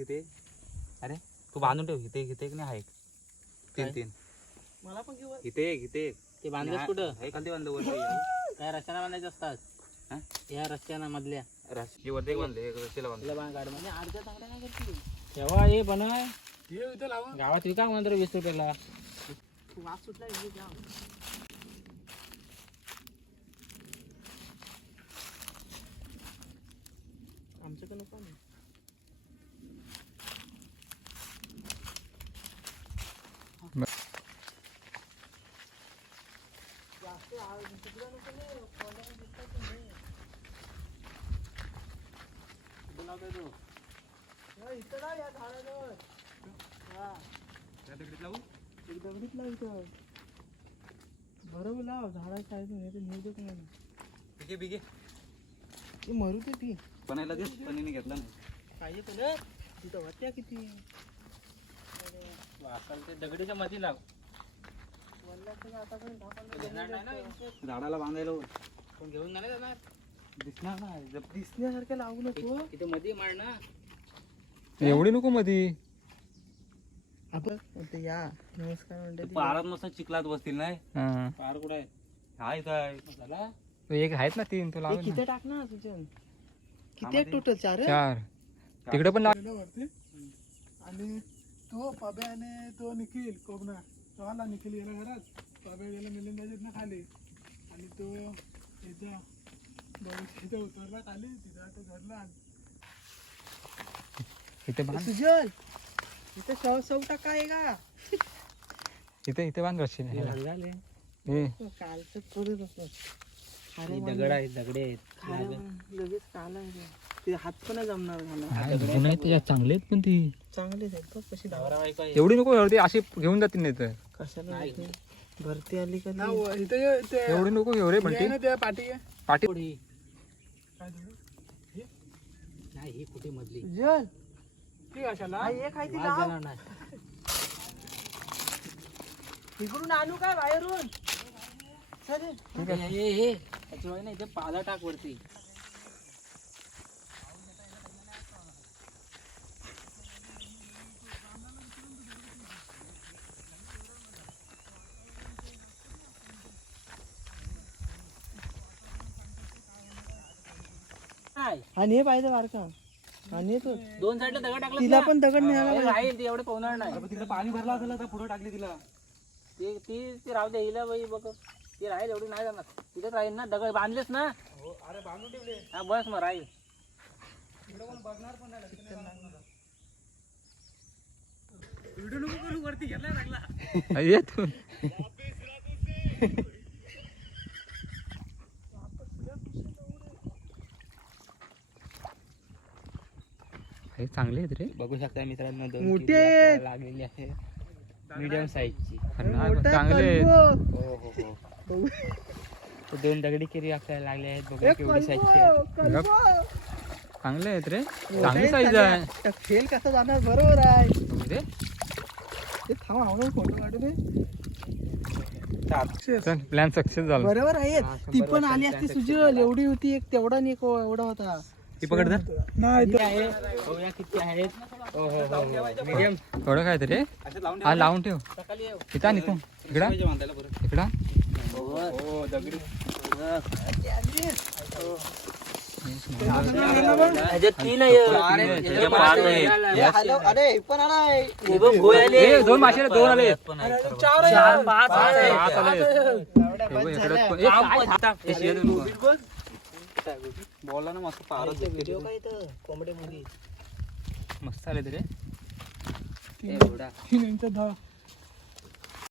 इथे. अरे तू बांधून ठेव. इथे इथे एक नाही? आहे एक. तीन? तीन. मला पण घेऊ इथे एक इथे एक. ते बांधलेस कुठं? हे खाली बांधलं वरती. काय रस्त्याला बांधायचे असतात? हा? या रस्त्याना मधल्या राष्ट्रीय वरती बांधले एक रस्त्याला बांधले. गाडी म्हणजे अर्ध्या चांगल्या नाही करते तेव्हा हे बनवाय? गावात विका म्हणतो वीस रुपयाला. वास सुटला. आमच्याकडे नको ना. जास्त आ- तिकडं नको ना, कोणाला दिसतात नाही. कुठं लावतोय तू? हा, इथं लाव या झाडाजवळ. हा, एक दगडीत लाव इथं. बरोबर लाव झाडा साईड नाही तर नेऊ देत नाही बिगे बिगे ती मरू ते ती पणायला दे पणीने घेतला नाही पाहिजे पण तिथं होत्या किती वाकल ते दगडीच्या मध्ये लाव झाडाला बांधायला. कोण घेऊन नाही जाणार? दिसणार नाही. जप- दिसण्यासारखं लावू नको. इथे मध्ये मार ना. एवढी नको मधी. आपण या नमस्कार म्हणते ते पारात मस्त चिखलात बसतील नाही? हा. पार कुठं आहे? हा इथं आहे. झाला? तो एक आहेत ना तीन तो हे लाव किती टाक ना सुजन किती आहेत टोटल चार? चार. तिकडे पण लाव. वरती आणि तो पब्या आणि तो निखिल कोकणा तो आला निखिल गेला घरात. पब्या गेला मिलिंद जायचे ना खाली. आणि तो याच्या इथं उतरला खाली. तिथं तो धरला इथे बांध. सुजल इथे सव सव टाका आहे का? इथे इथे बांध रशी झाले. हे. कालचं अरे दगड आहेत दगडे आहेत. लगेच काल आहे ते. हात पण नाही जमणार चांगले आहेत पण ती. चांगलेच आहेत कशी एवढी नको एवढी अशी घेऊन जातील नाही तर. कशाला भरती? भरती आली का इथं ये- ते एवढी नको घेऊ रे हे बंटी. ना त्या आहे. झालं? नाही ही कुठे मधली? जल ती कशाला? हा, एक आहे ती लाव. इकडून आणू काय बाहेरून? चल. हे, हे, हे. इथे पाला टाक वरती. आणि हे पाहिजे बारका. आणि तो दोन साईडला दगड टाकला तिला पण दगड नाही राहील ती एवढे पोहणार नाही. तिकडे पाणी भरला असेल तर पुढे टाकली तिला. ती ती ती राहू दे हिला बाई बघ. ती राहील एवढी नाही जाणार. तिथेच राहील ना दगड बांधलेस ना? अरे बांधून ठेवले. हा बस मग राहील. व्हिडिओ नको करू वरती घेतला लागला ये तू हे चांगले आहेत रे. बघू शकता मित्रांनो दोन मोठे आहेत. लागलेली आहे. मीडियम साईजची चांगले आहेत. हो हो हो. तर दोन दगडी केरी आपल्याला लागले आहेत. बघा केवढी साईजची. चांगले आहेत रे. चांगली साईज आहे. खेळ कसा जाणार बरोबर आहे. बघ रे. ते थांब आवडून फोटो काढू दे. चल. प्लॅन सक्सेस झाला. बरोबर आहे. हा, ती शंभर पण आली असती सुजल. एवढी होती एक तेवढा नाही को- एवढा होता. ती पकड धर. नाही किती आहेत. हो हो हो मीडियम. थोडं काय तरी? असं लावून हा लावून ठेव. इथं आणि तू इकडा इकडा दोन मासे दोन आले. चार, पाच आहे. पाच आले काय खाता? ए, शिवाय देऊ नको. बोला ना मस्त इथे व्हिडिओ काय इथं? कोंबडीमध्ये मस्त आले रे. एवढा. तीन इंच धा